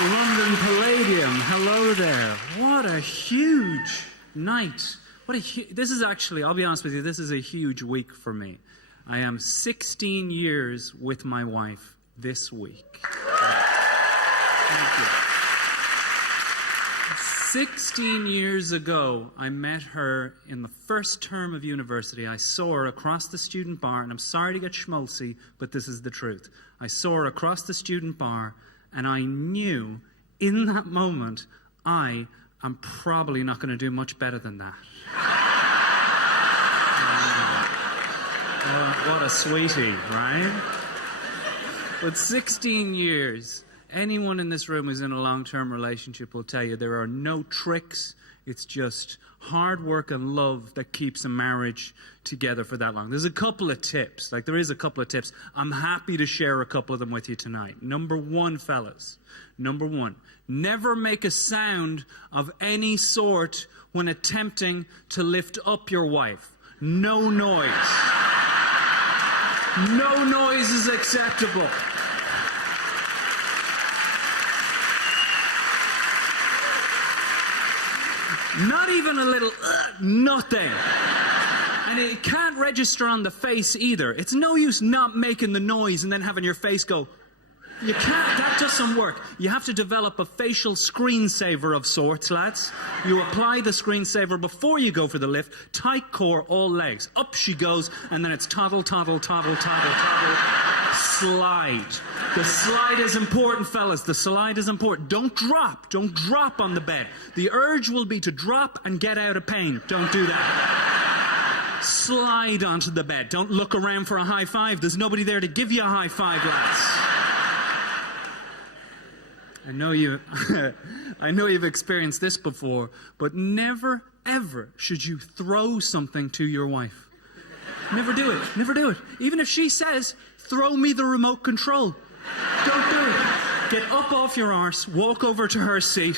London Palladium. Hello there. What a huge night. This is actually, I'll be honest with you, this is a huge week for me. I am 16 years with my wife this week. Thank you. 16 years ago, I met her in the first term of university. I saw her across the student bar, and I'm sorry to get schmaltzy, but this is the truth. I saw her across the student bar, and I knew in that moment I am probably not going to do much better than that. What a sweetie, right? But 16 years, anyone in this room who's in a long-term relationship will tell you there are no tricks. It's just hard work and love that keeps a marriage together for that long. There's a couple of tips. There is a couple of tips. I'm happy to share a couple of them with you tonight. Number one, fellas. Number one, never make a sound of any sort when attempting to lift up your wife. No noise. No noise is acceptable. Not even a little, nothing. And it can't register on the face either. It's no use not making the noise and then having your face go. You can't, that doesn't work. You have to develop a facial screensaver of sorts, lads. You apply the screensaver before you go for the lift. Tight core, all legs. Up she goes, and then it's toddle, toddle, toddle, toddle, toddle. Slide. The slide is important, fellas. The slide is important. Don't drop. Don't drop on the bed. The urge will be to drop and get out of pain. Don't do that. Slide onto the bed. Don't look around for a high five. There's nobody there to give you a high five, lads. I know you've experienced this before, but never, ever should you throw something to your wife. Never do it. Never do it. Even if she says, throw me the remote control. Don't do it. Get up off your arse, walk over to her seat,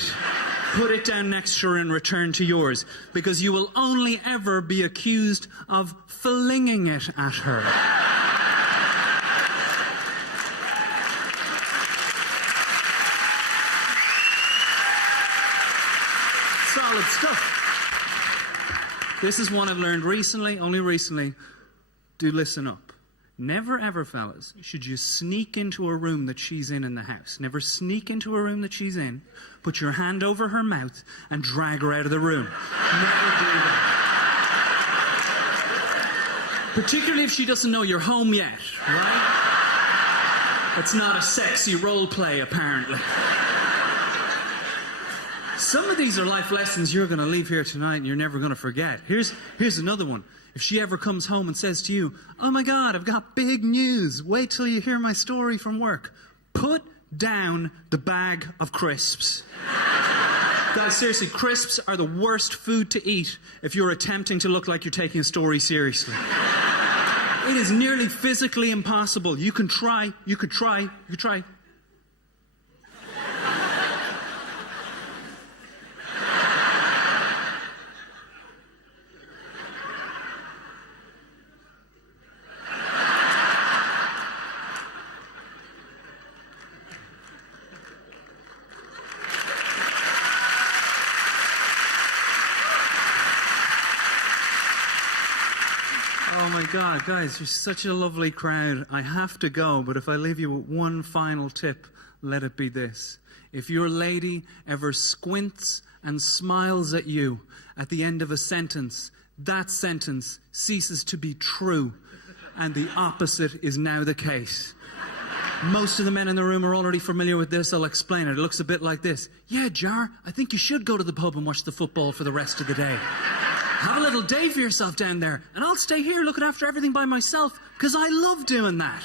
put it down next to her and return to yours, because you will only ever be accused of flinging it at her. Solid stuff. This is one I've learned recently, only recently. Do listen up. Never ever, fellas, should you sneak into a room that she's in the house. Never sneak into a room that she's in, put your hand over her mouth, and drag her out of the room. Never do that. Particularly if she doesn't know you're home yet, right? It's not a sexy role play, apparently. Some of these are life lessons you're going to leave here tonight and you're never going to forget. Here's another one. If she ever comes home and says to you, oh my God, I've got big news. Wait till you hear my story from work. Put down the bag of crisps. Guys, seriously, crisps are the worst food to eat if you're attempting to look like you're taking a story seriously. It is nearly physically impossible. You can try. Oh my God, guys, you're such a lovely crowd. I have to go, but if I leave you with one final tip, let it be this. If your lady ever squints and smiles at you at the end of a sentence, that sentence ceases to be true, and the opposite is now the case. Most of the men in the room are already familiar with this. I'll explain it. It looks a bit like this. Yeah, Jar, I think you should go to the pub and watch the football for the rest of the day. Have a little day for yourself down there, and I'll stay here looking after everything by myself, because I love doing that.